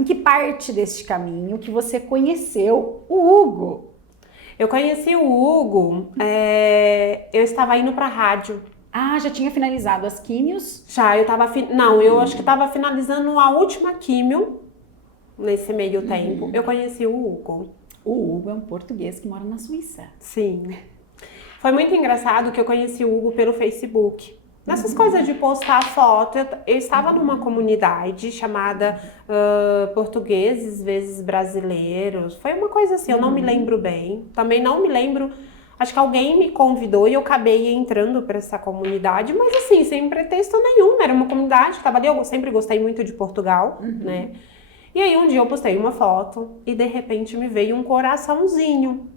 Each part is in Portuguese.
em que parte deste caminho que você conheceu o Hugo? Eu conheci o Hugo, eu estava indo pra rádio. Ah, já tinha finalizado as químios? Já, eu tava... Não, eu acho que tava finalizando a última químio nesse meio tempo. Eu conheci o Hugo. O Hugo é um português que mora na Suíça. Sim. Foi muito engraçado que eu conheci o Hugo pelo Facebook. Nessas coisas de postar foto, eu estava numa comunidade chamada Portugueses vezes Brasileiros. Foi uma coisa assim, eu não me lembro bem. Também não me lembro, acho que alguém me convidou e eu acabei entrando para essa comunidade, mas assim, sem pretexto nenhum. Era uma comunidade que estava ali, eu sempre gostei muito de Portugal, né? E aí um dia eu postei uma foto e de repente me veio um coraçãozinho.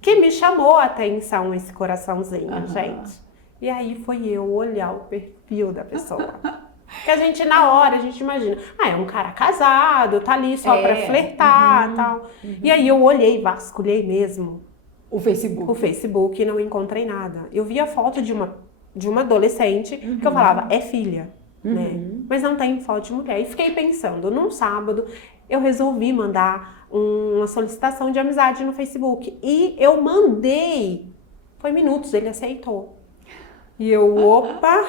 Que me chamou a atenção esse coraçãozinho, gente. E aí foi eu olhar o perfil da pessoa. Que a gente, na hora, a gente imagina, é um cara casado, tá ali só pra flertar e tal. E aí eu olhei, vasculhei mesmo o Facebook e não encontrei nada. Eu vi a foto de uma adolescente que eu falava, é filha, né? Mas não tem foto de mulher. E fiquei pensando, num sábado, eu resolvi mandar uma solicitação de amizade no Facebook. E eu mandei, foi minutos, ele aceitou. E eu, opa,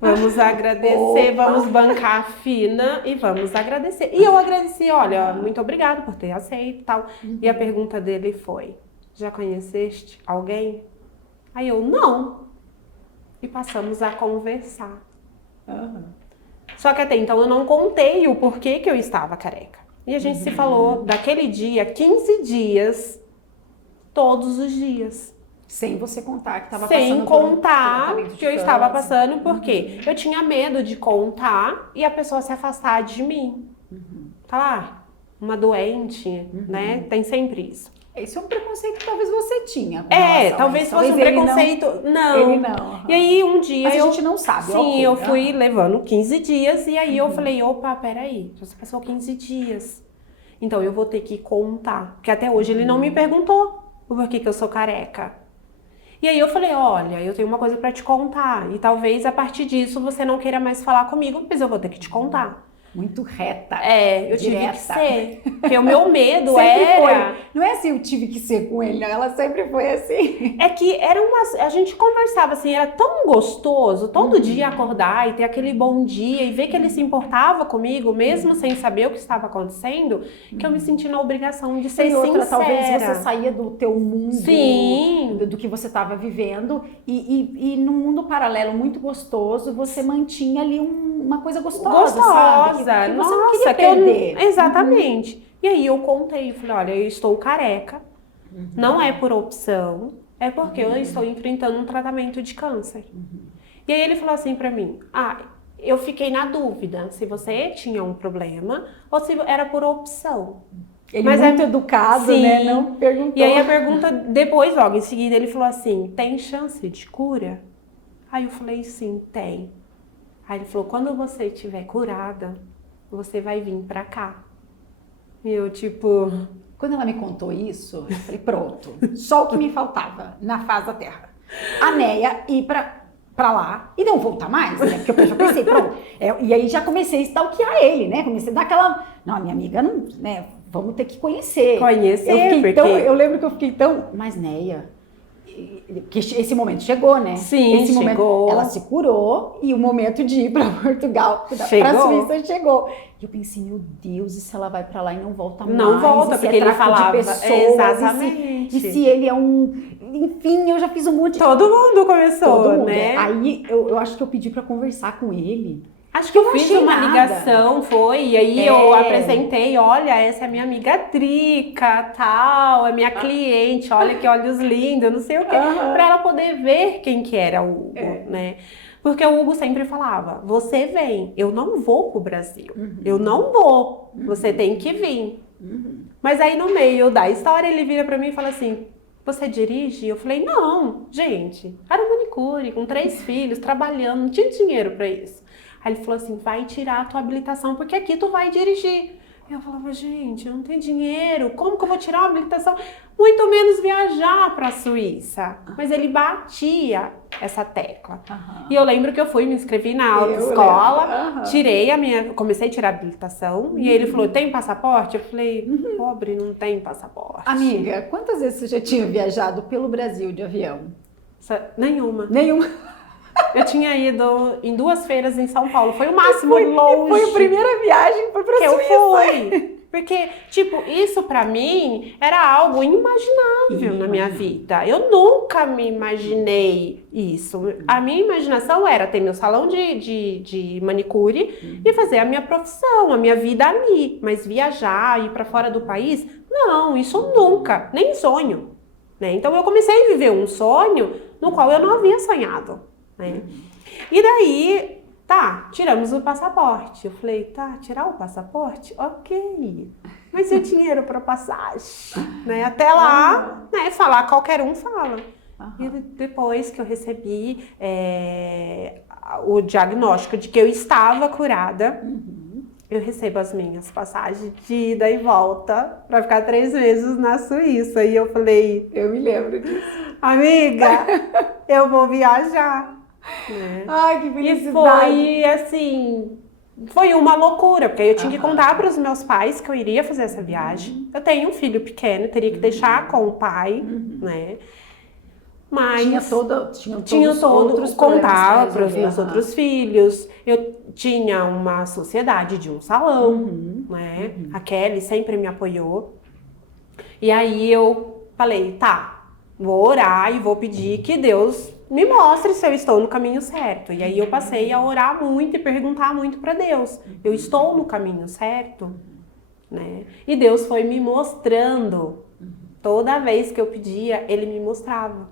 vamos agradecer, vamos bancar fina e vamos agradecer. E eu agradeci, olha, muito obrigada por ter aceito e tal. E a pergunta dele foi, já conheceste alguém? Aí eu, não. E passamos a conversar. Só que até então eu não contei o porquê que eu estava careca. E a gente se falou daquele dia, 15 dias, todos os dias. Sem você contar que estava passando Sem contar que eu estava passando, porque eu tinha medo de contar e a pessoa se afastar de mim. Falar, uma doente, né? Tem sempre isso. Esse é um preconceito que talvez você tinha. Talvez fosse um preconceito. Não. Ele não. E aí um dia. Mas a gente não sabe. Sim, eu fui levando 15 dias e aí eu falei, opa, peraí, já passou 15 dias. Então eu vou ter que contar. Porque até hoje ele não me perguntou o porquê que eu sou careca. E aí eu falei, olha, eu tenho uma coisa pra te contar. E talvez a partir disso você não queira mais falar comigo, mas eu vou ter que te contar. Muito reta. Eu tive que ser. Porque o meu medo era... Foi. Não é assim, eu tive que ser com ele, não. Ela sempre foi assim. É que era a gente conversava assim, era tão gostoso todo dia acordar e ter aquele bom dia e ver que ele se importava comigo, mesmo sem saber o que estava acontecendo, que eu me senti na obrigação de ser sincera. Talvez você saía do teu mundo, Sim, do que você estava vivendo e num mundo paralelo muito gostoso, você mantinha ali uma coisa gostosa, sabe? Que você não queria perder. Exatamente. E aí eu contei, falei, olha, eu estou careca, não é por opção, é porque eu estou enfrentando um tratamento de câncer. E aí ele falou assim pra mim, eu fiquei na dúvida se você tinha um problema ou se era por opção. Ele é muito educado, sim, né? Não perguntou. E aí a pergunta, depois, logo em seguida, ele falou assim, tem chance de cura? Aí eu falei, sim, tem. Aí ele falou, quando você estiver curada, você vai vir pra cá. E eu, tipo... Quando ela me contou isso, eu falei, pronto, só o que me faltava na face da Terra. A Neia ir pra lá e não voltar mais, né? Porque eu já pensei, pronto. E aí já comecei a stalkear ele, né? Comecei a dar aquela... Não, minha amiga, não, né? Vamos ter que conhecer. Eu lembro que eu fiquei tão... Mas, Neia... Que esse momento chegou, né? Sim, esse momento, chegou. Ela se curou e o momento de ir para Portugal, para a Suíça chegou. E eu pensei, meu Deus, e se ela vai para lá e não volta mais? Não volta, porque ele falava. De pessoas, exatamente. E se ele é um... Enfim, eu já fiz um monte de... Todo mundo começou, né? Aí eu acho que eu pedi para conversar com ele. Acho que eu fiz uma ligação, e aí eu apresentei, olha, essa é minha amiga Drica, tal, é minha cliente, olha que olhos lindos, não sei o quê, pra ela poder ver quem que era o Hugo, né? Porque o Hugo sempre falava, você vem, eu não vou pro Brasil, eu não vou, você tem que vir. Mas aí no meio da história ele vira pra mim e fala assim, você dirige? Eu falei, não, gente, era manicure, com 3 filhos, trabalhando, não tinha dinheiro pra isso. Aí ele falou assim, vai tirar a tua habilitação, porque aqui tu vai dirigir. Eu falava, gente, eu não tenho dinheiro, como que eu vou tirar uma habilitação? Muito menos viajar para a Suíça. Mas ele batia essa tecla. E eu lembro que eu fui, me inscrevi na autoescola, comecei a tirar a habilitação, e ele falou, tem passaporte? Eu falei, pobre, não tem passaporte. Amiga, quantas vezes você já tinha viajado pelo Brasil de avião? Nenhuma. Nenhuma. Eu tinha ido em 2 feiras em São Paulo. Foi o máximo longe. Foi a primeira viagem pra que Suíça. eu fui. Porque, tipo, isso pra mim era algo inimaginável na minha vida. Eu nunca me imaginei isso. A minha imaginação era ter meu salão de manicure e fazer a minha profissão, a minha vida ali. Mas viajar, ir pra fora do país, não, isso nunca, nem sonho. Né? Então eu comecei a viver um sonho no qual eu não havia sonhado. Né? E daí, tiramos o passaporte. Eu falei, tirar o passaporte? Ok. Mas e o dinheiro para passagem? Né? Até lá, né, falar, qualquer um fala. E depois que eu recebi o diagnóstico de que eu estava curada, eu recebo as minhas passagens de ida e volta para ficar 3 meses na Suíça. E eu falei, eu me lembro disso. Amiga, eu vou viajar. Né? Ai, que felicidade. E foi assim, foi uma loucura, porque eu tinha que contar para os meus pais que eu iria fazer essa viagem. Eu tenho um filho pequeno, teria que deixar com o pai, né? Mas tinha todo contar para os meus outros filhos. Eu tinha uma sociedade de um salão, né? A Kelly sempre me apoiou. E aí eu falei, vou orar e vou pedir que Deus me mostre se eu estou no caminho certo. E aí eu passei a orar muito e perguntar muito para Deus. Eu estou no caminho certo? Né? E Deus foi me mostrando. Toda vez que eu pedia, Ele me mostrava.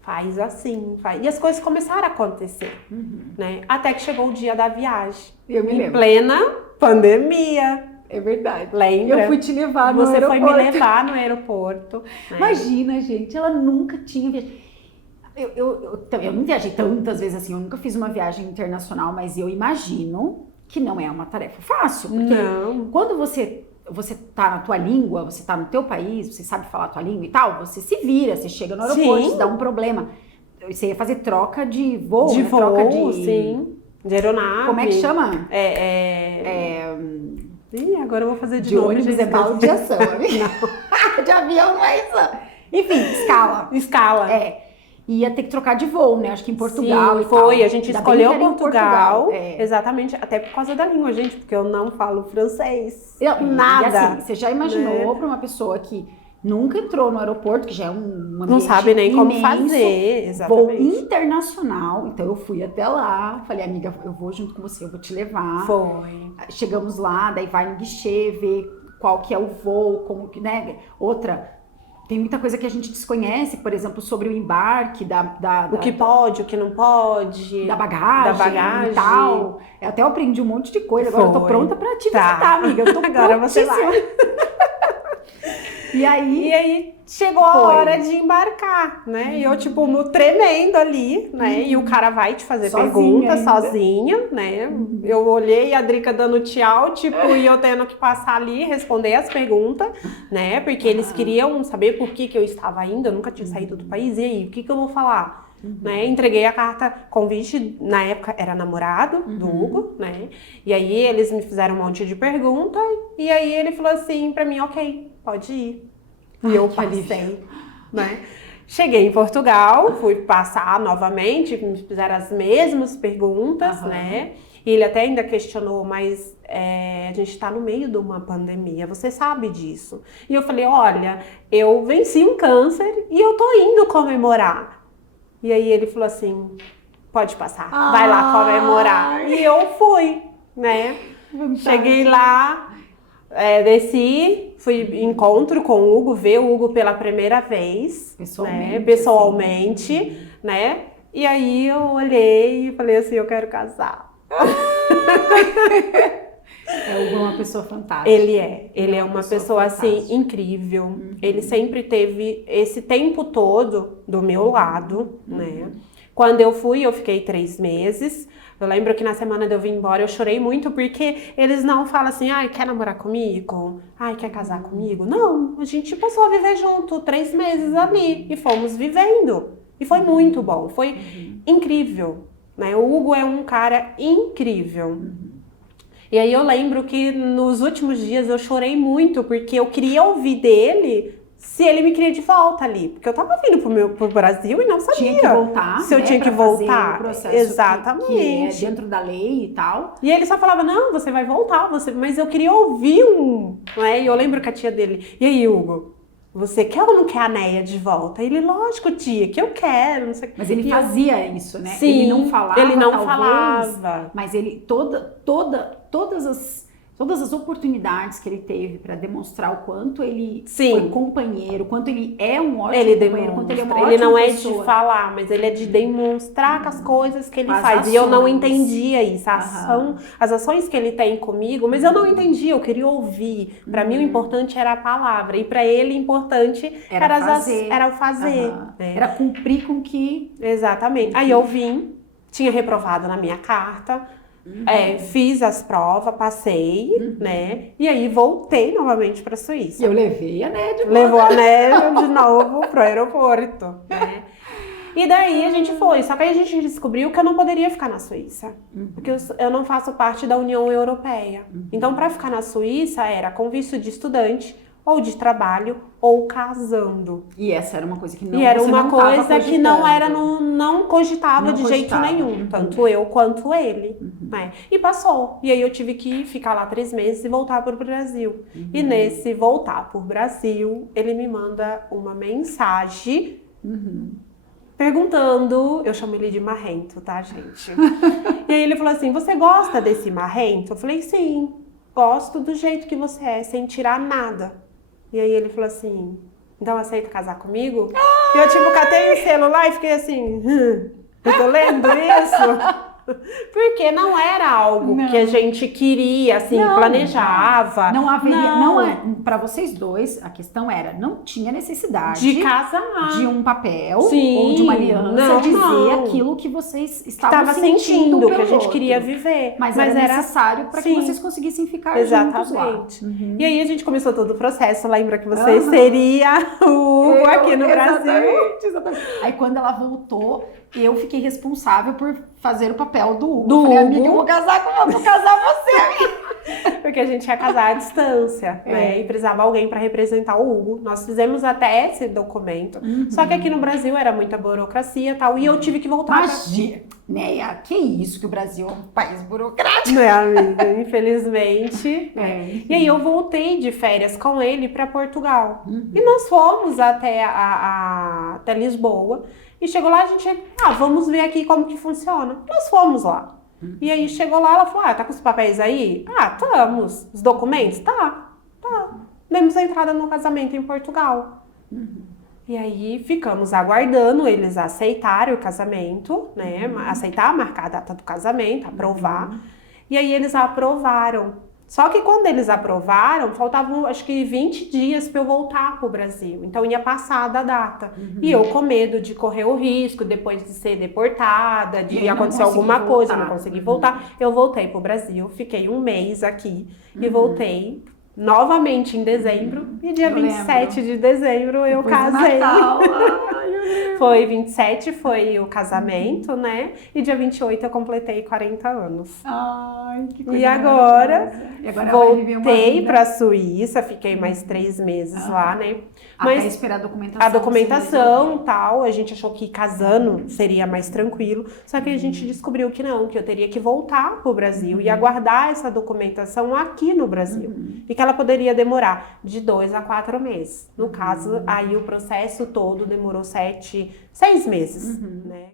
Faz assim, faz. E as coisas começaram a acontecer. Né? Até que chegou o dia da viagem. Eu me lembro. Em plena pandemia. É verdade. Lembra? Eu fui te levar no Você aeroporto. Foi me levar no aeroporto. Né? Imagina, gente, ela nunca tinha viajado. Eu não viajei tantas vezes assim, eu nunca fiz uma viagem internacional, mas eu imagino que não é uma tarefa fácil. Porque quando você tá na tua língua, você tá no teu país, você sabe falar a tua língua e tal, você se vira, você chega no aeroporto, se dá um problema. Você ia fazer troca de voo, de né? voo, Troca de aeronave. Como é que chama? Ih, agora eu vou fazer de ônibus é baldeação. De avião não é isso. Enfim, escala. Ia ter que trocar de voo, né? Acho que em Portugal. Sim, foi. A gente escolheu Portugal. Exatamente, até por causa da língua, gente, porque eu não falo francês. Nada. E assim, você já imaginou para uma pessoa que nunca entrou no aeroporto, que já é um ambiente não sabe nem imenso, como fazer, exatamente. Voo internacional, então eu fui até lá, falei, amiga, eu vou junto com você, eu vou te levar. Foi. Chegamos lá, daí vai no guichê, ver qual que é o voo, como que, né? Tem muita coisa que a gente desconhece, por exemplo, sobre o embarque o que pode, o que não pode. Da bagagem e tal. Eu até aprendi um monte de coisa. Agora eu tô pronta pra te visitar, amiga. Eu tô agora você vai. E aí chegou a hora de embarcar, né? E eu, tremendo ali, né? E o cara vai te fazer perguntas sozinho, né? Eu olhei a Drica dando tchau, e eu tendo que passar ali e responder as perguntas, né? Porque eles queriam saber por que eu estava indo, eu nunca tinha saído do país. E aí, o que eu vou falar? Né? Entreguei a carta convite, na época era namorado do Hugo, né? E aí eles me fizeram um monte de perguntas, e aí ele falou assim pra mim, ok, pode ir. E eu passei, né? Cheguei em Portugal, fui passar novamente, me fizeram as mesmas perguntas, né? E ele até ainda questionou, mas a gente tá no meio de uma pandemia, você sabe disso. E eu falei, olha, eu venci um câncer e eu tô indo comemorar. E aí ele falou assim, pode passar, vai lá comemorar. E eu fui, né? Cheguei lá, desci, fui em encontro com o Hugo, ver o Hugo pela primeira vez, pessoalmente, né? E aí eu olhei e falei assim, eu quero casar. O Hugo é uma pessoa fantástica. Ele é uma pessoa assim, incrível. Ele sempre teve esse tempo todo do meu lado, né? Quando eu fui, eu fiquei 3 meses. Eu lembro que na semana de eu vir embora, eu chorei muito, porque eles não falam assim, ai, quer namorar comigo? Ai, quer casar comigo? Não, a gente passou a viver junto 3 meses ali e fomos vivendo. E foi muito bom, foi incrível, né? O Hugo é um cara incrível. E aí eu lembro que nos últimos dias eu chorei muito, porque eu queria ouvir dele se ele me queria de volta ali. Porque eu tava vindo pro Brasil e não sabia. Tinha que voltar, se eu né, tinha que pra fazer voltar. o processo Exatamente. que é dentro da lei e tal. E ele só falava, não, você vai voltar, mas eu queria ouvir não é? E eu lembro que a tia dele, e aí, Hugo, você quer ou não quer a Neia de volta? Ele, lógico, tia, que eu quero, não sei. Mas ele fazia isso, né? Sim, ele não falava, ele não talvez, falava. mas ele todas as oportunidades que ele teve para demonstrar o quanto ele foi companheiro, quanto ele é um ótimo companheiro, quanto ele é uma ótima Ele não pessoa. É de falar, mas ele é de demonstrar com as coisas que ele As faz. ações. E eu não entendia isso, as ações que ele tem comigo, mas eu não entendia, eu queria ouvir. Para mim o importante era a palavra, e para ele o importante era o fazer. Né? Era cumprir com que... Exatamente. Aí eu vim, tinha reprovado na minha carta, fiz as provas, passei, né? E aí voltei novamente para a Suíça. E eu levei a Néia de volta. Levou a Néia de novo pro aeroporto, né? E daí a gente foi. Só que aí a gente descobriu que eu não poderia ficar na Suíça. Porque eu não faço parte da União Europeia. Então, para ficar na Suíça, era com visto de estudante, ou de trabalho, ou casando. E essa era uma coisa que não E era você uma não tava coisa que não era, cogitando. não cogitava Não de cogitava. jeito nenhum. Tanto eu quanto ele. Né? E passou. E aí eu tive que ficar lá 3 meses e voltar para o Brasil. E nesse voltar para o Brasil, ele me manda uma mensagem perguntando, eu chamo ele de marrento, tá, gente? E aí ele falou assim, você gosta desse marrento? Eu falei, sim, gosto do jeito que você é, sem tirar nada. E aí ele falou assim, então aceita casar comigo? E eu tipo, catei o celular e fiquei assim, eu tô lendo isso? Porque não era algo que a gente queria, assim, planejava. Não haveria, para vocês dois, a questão era, não tinha necessidade de casar, de um papel Sim, ou de uma aliança dizer não. aquilo que vocês estavam sentindo pelo que a gente outro. queria viver. Mas era necessário para que vocês conseguissem ficar juntos lá. E aí a gente começou todo o processo, lembra que você seria o Hugo aqui no Brasil. Exatamente. Aí quando ela voltou, eu fiquei responsável por fazer o papel do Hugo. Do eu falei, Hugo. amiga, eu vou casar você, amiga. Porque a gente ia casar à distância, né? E precisava alguém para representar o Hugo. Nós fizemos até esse documento. Só que aqui no Brasil era muita burocracia e tal. E eu tive que voltar. Imagina, Neia, que isso que o Brasil é um país burocrático. Né, amiga? Infelizmente. E aí eu voltei de férias com ele para Portugal. E nós fomos até Lisboa. E chegou lá, a gente, vamos ver aqui como que funciona. Nós fomos lá. E aí chegou lá, ela falou, tá com os papéis aí? Estamos. Os documentos? Tá. Demos a entrada no casamento em Portugal. E aí ficamos aguardando eles aceitarem o casamento, né? Aceitar, marcar a data do casamento, aprovar. E aí eles aprovaram. Só que quando eles aprovaram, faltavam acho que 20 dias para eu voltar para o Brasil. Então ia passar da data. E eu com medo de correr o risco, depois de ser deportada, de acontecer alguma coisa, não conseguir voltar. Eu voltei para o Brasil, fiquei 1 mês aqui e voltei novamente em dezembro. E dia 27 de dezembro eu casei. Foi 27, foi o casamento, né? E dia 28 eu completei 40 anos. Ai, que coisa E agora voltei para a Suíça, fiquei mais 3 meses lá, né? Mas até esperar a documentação. A documentação e tal, a gente achou que casando seria mais tranquilo, só que a gente descobriu que não, que eu teria que voltar pro Brasil e aguardar essa documentação aqui no Brasil. E que ela poderia demorar de 2 a 4 meses. No caso, aí o processo todo demorou 6 meses, né?